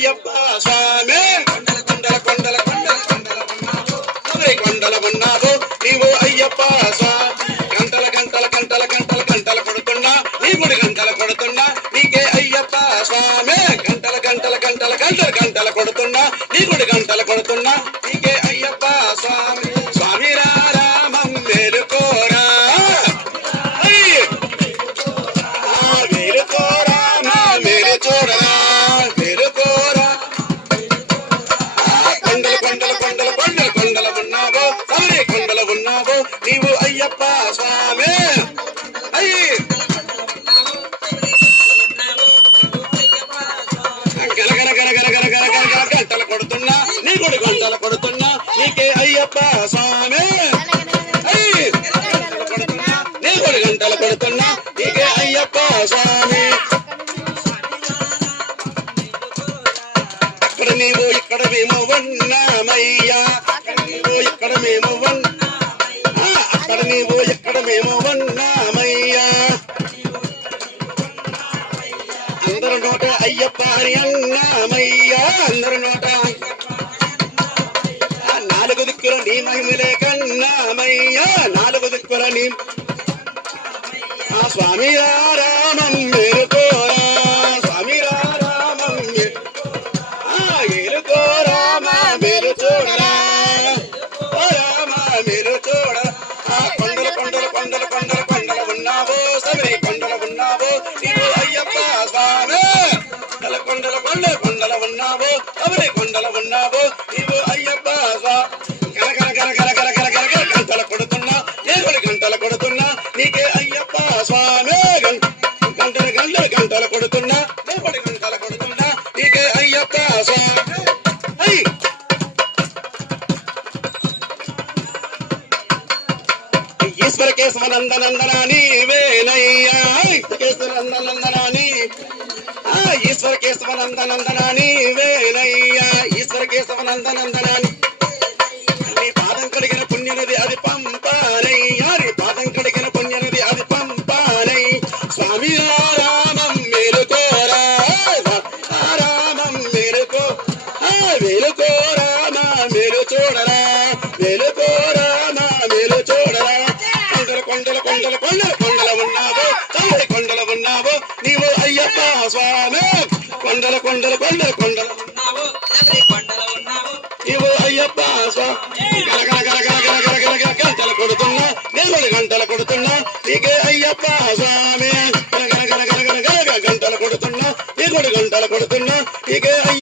అయ్యప్ప స్వామి కొండల కొండల కొండల కొండల కొండల ఉన్నావు నీవు అయ్యప్ప స్వామి గంటల గంటల గంటల గంటల గంటల కొడుతున్నా నీ గుడి గంటల కొడుతున్నా నీకే అయ్యప్ప స్వామి గంటల గంటల గంటల గంటల గంటల కొడుతున్నా నీ గుడి గంటల కొడుతున్నా నీకే అయ్యప్ప స్వామి స్వామి రామం మేలుకోరా మేలుకోరా మేలు చూడరా మేలుకోరా కొండల కొండల కొండల కొండల కొండల ఉన్నావో సరే కొండల ఉన్నావో నీవు అయ్యప్ప స్వామి గంటలు కొడుతున్నా నీ గుడి గంటలు కొడుతున్నా నీకే అయ్యప్ప స్వామి కొడుతున్నా నీ గుడి గంటలు కొడుతున్నా నీకే అయ్యప్ప స్వామి అక్కడ నీవు ఇక్కడ మేము ఉన్నామయ్యా అక్కడ నీవు ఇక్కడ మేము అక్కడ నీవు ఇక్కడ మేము ఉన్నామయ్యా అందరి నోట అయ్యప్ప అని అన్నామయ్యా అందరి నోట నాలుగు దిక్కుల నీ మహిమలే కన్నామయ్యా నాలుగు దిక్కుల నీ స్వామి రామం మేలుకోరా స్వామి రామం మేలుకోరా మేలు చూడరా ఓ రామ మేలు చూడరా కొండల కొండల కొండల కొండల కొండల ఉన్నావో సరే కొండల ఉన్నావో నీవు అయ్యప్ప స్వామి కొండల కొండల కొండల ఉన్నావో అవరే కొండల ఉన్నావో నీవు అయ్యప్ప గల గల గల గల గల గల గల గంటల కొడుతున్నా నేను గంటల కొడుతున్నా నీకే అయ్యప్ప స్వామి గంటల గంటల గంటల కొడుతున్నా నేను గంటల కొడుతున్నా నీకే అయ్యప్ప స్వామి ఈశ్వర కేశవ నందనందన నీవేనయ్యా కేశవ నందనందన ఈశ్వర కేశవ నందనందన నీవేనయ్యా ఈశ్వర కేశవ నందనందన నీ పాదం కడిగిన పుణ్యనది అది పంపానయ్యా నీ పాదం కడిగిన పుణ్యనది అది పంపానై స్వామి రామం మేలుకోరా రామం మేలుకో మేలుకోరా మేలు చూడరా మేలుకోరా మేలు చూడరా కొండల కొండల కొండల కొండల ఉన్నావో తల్లి కొండల ఉన్నావో నీవు అయ్యప్ప స్వామి కొండల కొండల కొండల కొండల ఉన్నావో కొండల ఉన్నావో నీవు అయ్యప్ప స్వామి గంటలు కొడుతున్నా నేను గంటలు కొడుతున్నా నీకే అయ్యప్ప స్వామి గంటలు కొడుతున్నా నీ గంటలు కొడుతున్నా నీకే